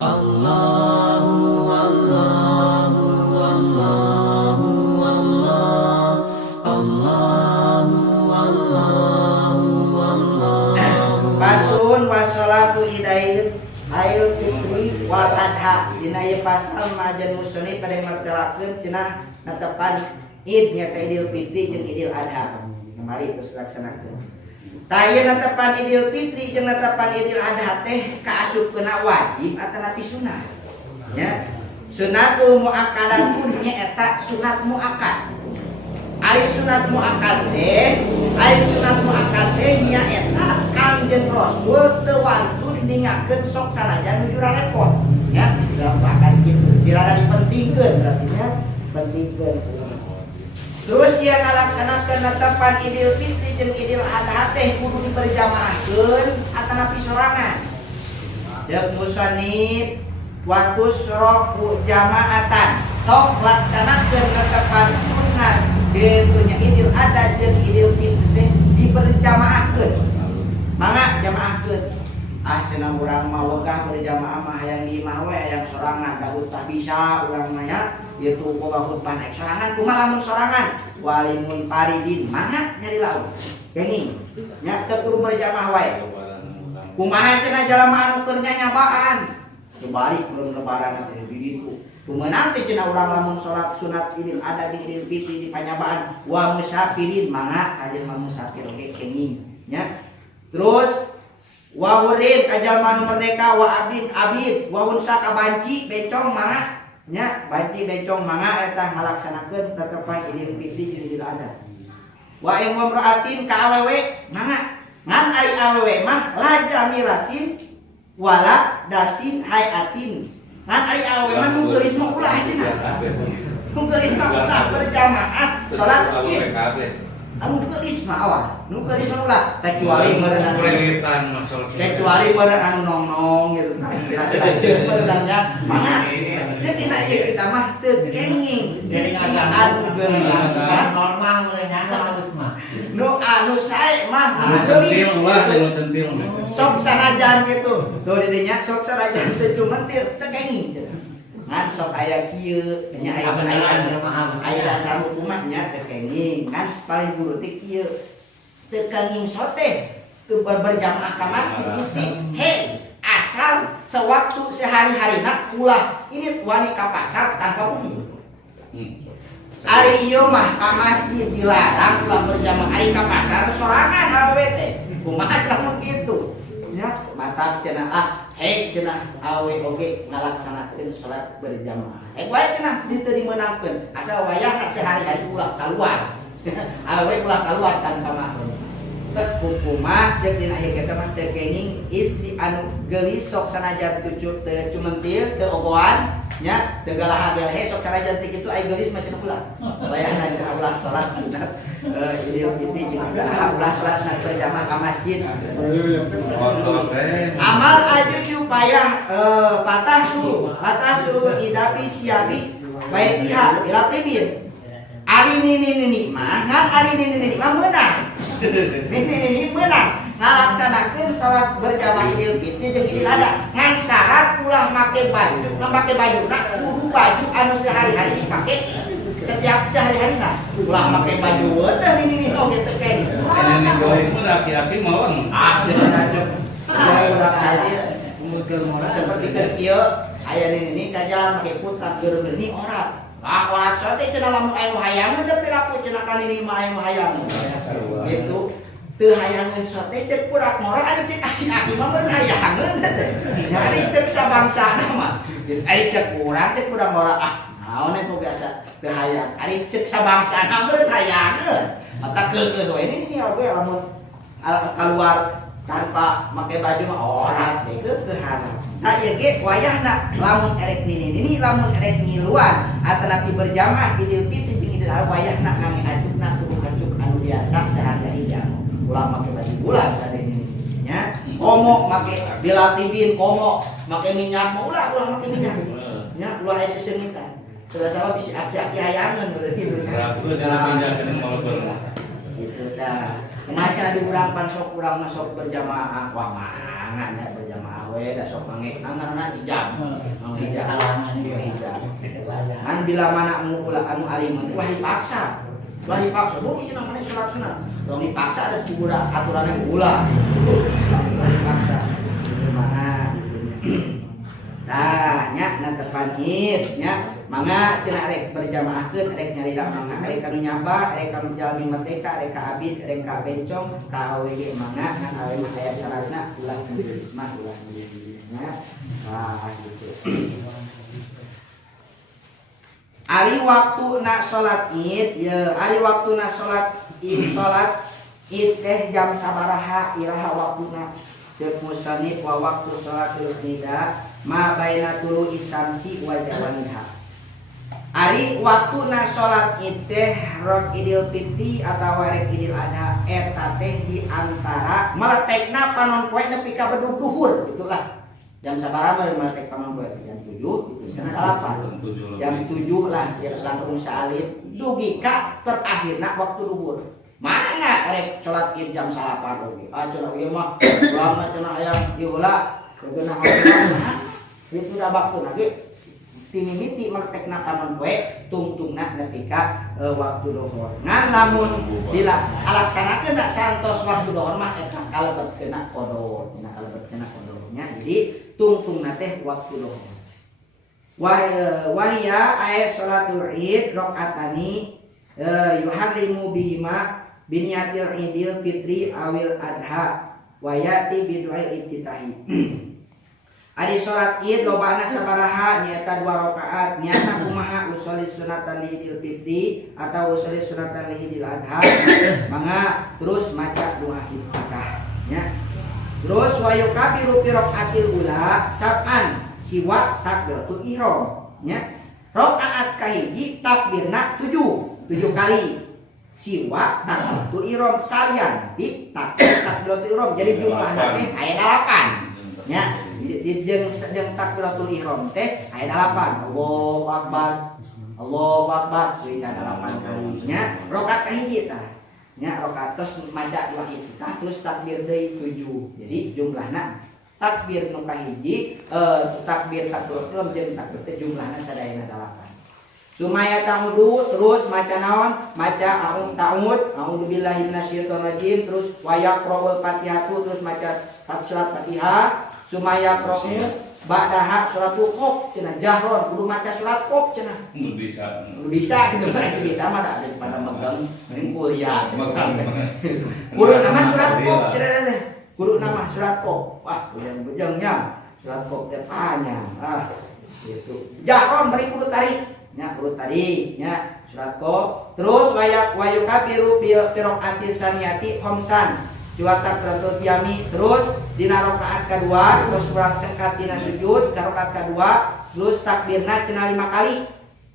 Allahu Allahu Allahu Allah Allahu Allahu Allah Pasun wassalatu idail Ail fitri wal adha dina ieu pasal majen musonif pada martelakeun cenah netepan id nya Idul Fitri jeung Idul Adha. Kemari terus laksanakeun. Tah ieu netepan Idul Fitri jeung netepan Idul Adha teh kaasupkeuna wajib atawa napi sunah. Ya. Sunnatul muakkadatun nya eta sunat muakkad. Ari sunat muakkad teh nya eta Kangjeng Rasul teu wantun ningakeun sok sanajan nuju repot ya gampang kitu dirada dipentingkeun berarti nya pentingkeun. Terus dia ngalaksanakeun netepan Idul Fitri jeung Idul Adha teh kudu diberjamaahkeun atanapi sorangan. Deuk musannif wa tusrahu jamaatan sok laksanakeun netepan sunat beutunya Idul Adha jeung Idul Fitri teh diberjamaahkeun. Mangga jamaahkeun. Cenah urang mah wegah berjamaah mah hayang di imah we hayang sorangan daud tah bisa urang mah nya ieu tuh boga khutbah naik sorangan kumaha lamun sorangan walimun paridin mangga nyari lauk kenging nya teu kudu berjamaah wae kumaha cenah jalma anu keur nyanyabaan teu balik belum lebaran teh diditu kumeunang teh cenah urang lamun salat sunat Idul Adha di Idul Fitri di panyabaan wa musafirin mangga ajeun mah musafir oge kenging nya. Terus wa wurid ajal manu merdeka wa abid wa unsa ka banci bencong mangga nya banci bencong mangga eta ngalaksanakeun tetepan Idul Fitri jeung Idul Adha. Wa imra'atin ka awewe mangga ngan ari awewe mah la jamilatin wala datin hayatin ngan ari awewe mah nu geulis mah ulah cenah nu geulis mah ulah berjamaah salat Id anu geulis mah awal nu geulis mah ulah kecuali meureun anu nong-nong gitu nah meureunnya mangga ceuk dina ieu kita mah teu kenging anu geulis normal meureunnya halus mah nu anu sae mah geulis sok sanajan gitu tuh di dinya sok sanajan teu cumentir teu kenging cenah ngan sok aya kieu nya aya dasar hukumnya teu kenging kan paling buru teh kieu teu kenging sote teu berjamaah ka masjid mesti asal sewaktu sehari-harina ulah ini wani ka pasar tanpa bumi ari ieu mah ka masjid dilarang ulah berjamaah ari ka pasar sorangan awewe teh kumaha lamun kitu nya mantap cenah cenah awe oge ngalaksanakeun salat berjamaah. Wae cenah dieu dimeunangkeun asal wayahna sehari-hari ulah kaluar. Awe ulah kaluar tanpa mahram. Teu hukumah jeung dina ieu kita mah teu kenging istri anu geulis sok sanajan teu cumentir teu ogoan nya teu galaha gelhe sok sanajan teh kitu aya geulis mah cenah ulah. Wayahna cenah ulah salat sunat Idul Fitri jeung ulah salat sunat berjamaah ka masjid. Amal ajuju payah patah suruh idapi siapi baitiha ilatibin ari nini mah ngan ari nini mah meunang nini meunang ngalaksanakeun salat berjamaah Idul Fitri jeung Idul Adha ngan syarat ulah make bajuna kudu baju anu sehari-hari dipake setiap sehari-hari nah ulah make baju teh nini oge teh kene ini geus mah aki-aki mawon udah saja seperti kieu aya ini kajalan make putar geur-geurni orat orat sote cenah lamun aya nu hayang teh pilaku cenah kali ini mah aya nu hayang gitu teu hayangeun sote ceuk purak morat anu ceuk aki-aki mah meureun hayangeun teh ari ceuk sabangsana mah ari ceuk urang ceuk urang morat naon eta biasa teu hayang ari ceuk sabangsana meureun hayangeun eta keukeuh we ini oge lamun keluar tanpa make baju mah orat begitu keharap. Nah ieu ge wayahna lamun erek nini lamun erek ngiluan atanapi berjamaah Idul Fitri jeung Idul Adha wayahna ngangajukna tujuh anu biasa sehari-hari jamu. Ulah make baju bulan tadi ini nya. Komo make dilatibin komo make minyak ulah make minyak. Nya ulah aya sesengitan. Salah-salah bisi aki-aki hayangeun berarti nya. Itu dah. Kemacan di urang pan sok urang masuk berjamaah wah mangan ya berjamaah we da sok mangek anggarna hijab. Hijab halangan hijab. Kan bila mana anu alim wah dipaksa. Wah dipaksa, bu ieu namanya salat sunat. Dong dipaksa ada kubura aturanna ulah. Dipaksa. Mangga Nah, nya nantepan id nya mangga cenah rek berjamaahkeun rek nyarida mangga rek kanu nyaba rek kanu jalmi merdeka rek ka abid rek ka bencong ka AWG mangga ngan awe mah aya syaratna ulah isma ulah nya gitu. Ari waktuna salat id ye ari waktuna salat id teh jam sabaraha iraha waktuna cek musannif wa waktu salatul nida ma baina tulu isamsi wa jawaniha. Ari waktuna salat id teh rok idul fitri atawa rek idul adha eta teh di antara meletekna panon poe nepi ka bedug duhur itulah. Jam sabaraha mah meletek panon poe jam 7 itu sekarang 8. Jam 7 lah ya langkung salib dugi ka terakhirna waktu duhur. Mana rek salat id jam 8 oge. Cenah ieu mah ulama cenah aya ieu heula keunah ulama. Itu da waktu lagi timimiti meletekna panon poe tungtungna nepi ka waktu duhur. Ngan lamun bila alaksanakeun da santos waktu duhur mah eta kalebetkeuna qodho, cenah kalebetkeuna qodhonya. Jadi tungtungna teh waktu duhur. Wahya ayat salatul id rakaatani yuharrimu bihima binyatil idil fitri awil adha wayati bidu'ai iftitahi. Ari salat id lobana sabaraha nyaeta 2 rakaat nyata kumaha usoli sunatan idil fitri atau usoli sunatan idil adha mangga terus maca doa iftitah nya. Terus wayu kabiru fi rakaatil ula sab'an siwa takbiratul ihram nya. Rakaat kahiji takbirna 7 kali. Siwa takbiratul ihram salian di takbiratul ihram jadi jumlahna teh aya 8 nya. Jeung takbiratul ihram teh aya 8. Allahu akbar. Allahu akbar jadi 8 kali nya. Rakaat kahiji tah nya rakaat tos maca doa iftitah terus takbir deui 7. Jadi jumlahna takbir nu kahiji takbir takbiratul ihram jeung takbir teh jumlahna sadayana 8. Sumaya ta'udu terus maca naon? Maca ta'ud, a'udzu billahi minasyaitonir rajim, terus wa yaqra'ul Fatihatu terus maca surat Fatihah. Sumaya qra'u ba'daha suratul Qaf cenah jahron kudu maca surat Qaf cenah. Bisa gitu kan bisa mah da pada megang mending kuliah. Kudu nama surat Qaf cenah teh. Kudu nama surat Qaf. Wah, bujang-bujangnya surat Qaf teh panjang. Gitu. Jahron bari kudu tarik. Nya urut tadi nya surat Qaf terus wayu kabiru fi rakaati saniyati khamsan siwa takbiratul qiyami terus dina rakaat kedua terus urang cengkat dina sujud ka rakaat kedua terus takbirna cenah 5 kali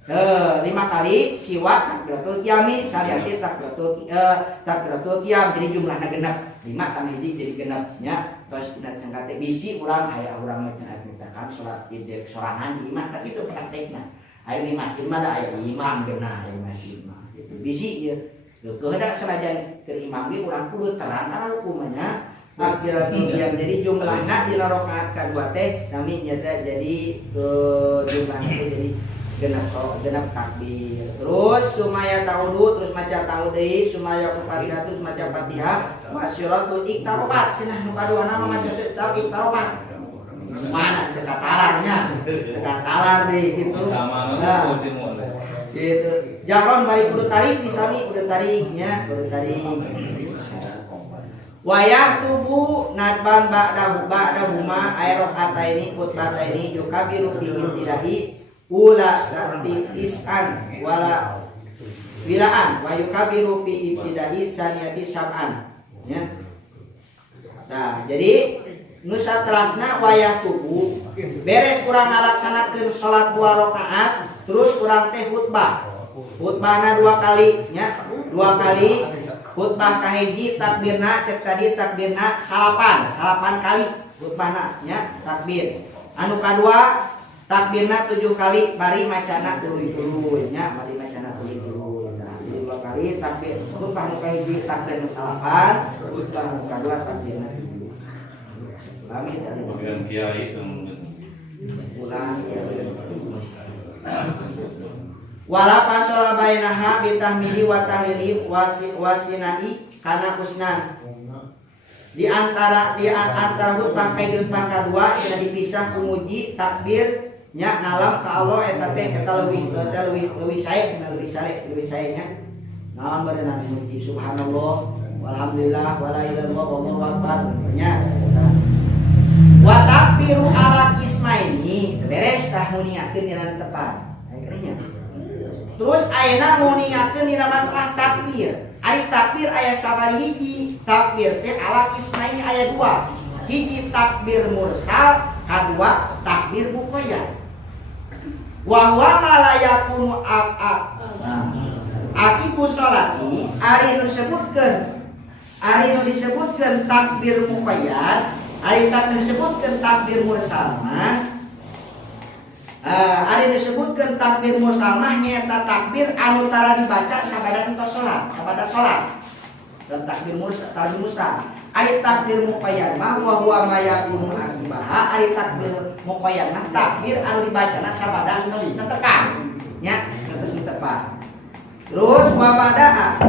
5 kali siwa takbiratul qiyami saniyati takbiratul qiyam jadi jumlahna genep 5 tambah hiji jadi genep nya terus dina cengkat bisi urang aya urang cenah mintakan salat id sorangan di imam tapi itu praktekna. Ayo di masjid mah ada aya imam beunah aya masjid mah gitu. Bisi ieu. Kehendak sanajan ke imam ge urang kudu terang kana hukumnya. Akbiratul qiyam jadi jumlahna dina rakaat kadua teh sami nyata jadi jumlahna teh jadi genep takbir. Terus sumaya ta'udu terus maca ta'ud deui, sumaya Fatihah terus maca Fatihah, wa syuratul iqtarobat cenah nu kaduana mah maca surat iqtarobat. Mana dekat talarnya dekat talar deh gitu nah, gitu jahron bari kudu tarik disami kudu tariknya kudu tarik wayah tubuh nadban ba'dahuma ayrokata ini khutbata ini yukabiru fi ibtidahi ula seperti is'an wala wilaan wa yukabiru fi ibtidahi saniyati sab'an ya. Nah jadi nusa terasna wayah tubuh beres kurang ngalaksanakeun salat 2 rakaat terus kurang teh khutbahna 2 kali nya 2 kali khutbah kahiji takbirna cek tadi takbirna salapan kali khutbahna nya takbir anu kadua takbirna 7 kali bari macana tuluy-tuluy nya bari macana tuluy-tuluy nah 2 kali takbir khutbah nu kahiji takbirna salapan khutbah nu kadua takbirna Kami tadi Pemilihan kiai itu. ulang ya. Wala pasola bainaha bitahmili wa tahlili wasinai kana kusnan. Di antara hutbah kaidutbah kadua yang dipisah kumuji takbir nya ngalam ka Allah eta teh eta leuwih sae nya. Naon berenang muji subhanallah walhamdulillah wala ilaha illallah wallahu akbar nya. Wa takbiru ala kismaini beres tah muniakeun dina tepat. Akhirnya. Terus ayeuna muniakeun dina masalah takbir. Ari takbir aya sabari hiji, takbir teh ala kismaini aya 2. Hiji takbir mursal, kadua takbir muqayyad. Wa huwa ma la yakunu akibu sholati ari nu disebutkeun takbir muqayyad, ari takbir disebutkeun takbir mursal mah ari disebutkeun takbir mursal mah nyaeta takbir anu tara dibaca sabada salat. Dan takbir mursal ari takbir muqayyad mah wa huwa ma yakunu akibaha, ari takbir muqayyad mah takbir anu dibacana sabada geus tetekan nya geus tetepan. Terus wabada'a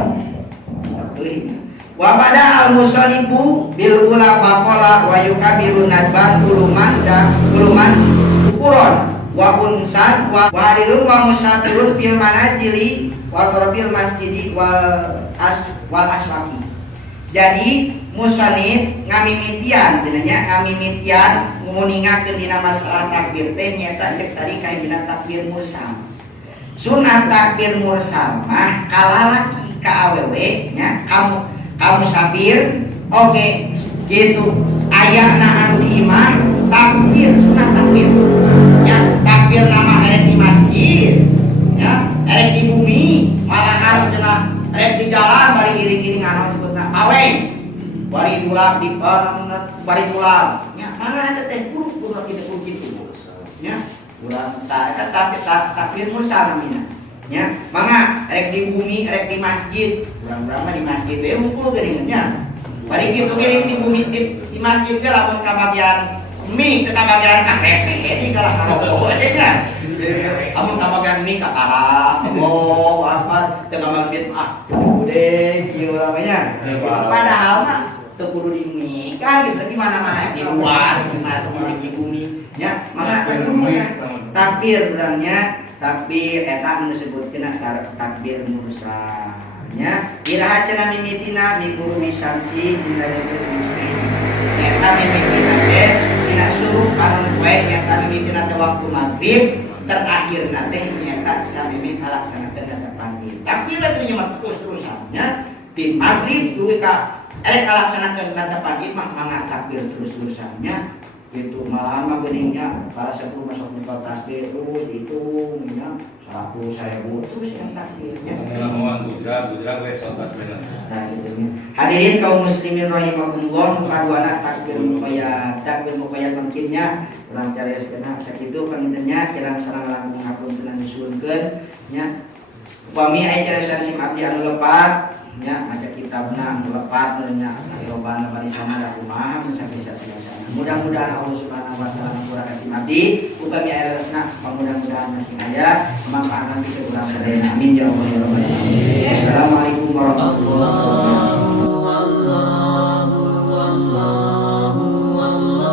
al-musallifu bil ula faqala wa yukabiru nadban kuluman ukuron wa unsan wa warirun wa musafirun fil manajili wa turbil masjidi wal aswaqi. Jadi musannif ngamimitian nguningakeun dina masalah takbir teh nyaeta cek tadi kahijina takbir mursal. Sunah takbir mursal mah kalalaki ka awewe nya kamu sapir oke gitu ayana anu di imah takbir sunah takbir ya takbir nama erek di masjid ya erek di bumi malahan cenah erek di jalan bari iring-iring anu sebutna paweng bari dulak di bari dulak nya mana ada teh kudu kitu ya ulah tapi takbir mursal namanya nya mangga erek di bumi erek di masjid urang-urang mah di masjid we unggul geuningannya bari kitu ge di bumi di masjid ge lamun kabagian mie teu kabagian hehe kalah karo aja nya amun kabagian mie ka arah oh apa teu kabagian gede kieu namanya padahal mah teu kudu di mie kan gitu di mana-mana di luar di masjid di bumi nya mangga takbir berangnya takbir eta anu disebutkeun takbir mursalnya iraha cenah mimitina mi guru wisamsi dina eta mimitina teh dina suruh anu poe eta mimitina teh waktu maghrib terakhirna teh nyaeta samimi ngalaksanakeun eta pangil takbir teh nya terus-terusannya di maghrib duwe ka erek ngalaksanakeun eta pangil mah mangga takbir terus-terusannya itu malahan mah geningnya para sepuh masuk nikah tasbih itu nya 100.000 terus yang takbirnya Ngomong gudra we sotas bener. nah gitu nya hadirin kaum muslimin rahimakumullah kaduana takbir muqayyad mungkinnya urang carioskeun sakitu pangintennya kirang sareng langkung ngapunten disuwunkeun nya upami aya cariyosan sim abdi anu lepat nya maca kitabna anu lepat nya lobana bari sana da kumaha bisa biasa mudah-mudahan Allah Subhanahu wa taala ngapura kasih abdi upami aya resna mudah-mudahan masih aya manfaat nanti ke urang sadayana amin ya Allah ya rabbal alamin. Assalamualaikum warahmatullahi wabarakatuh.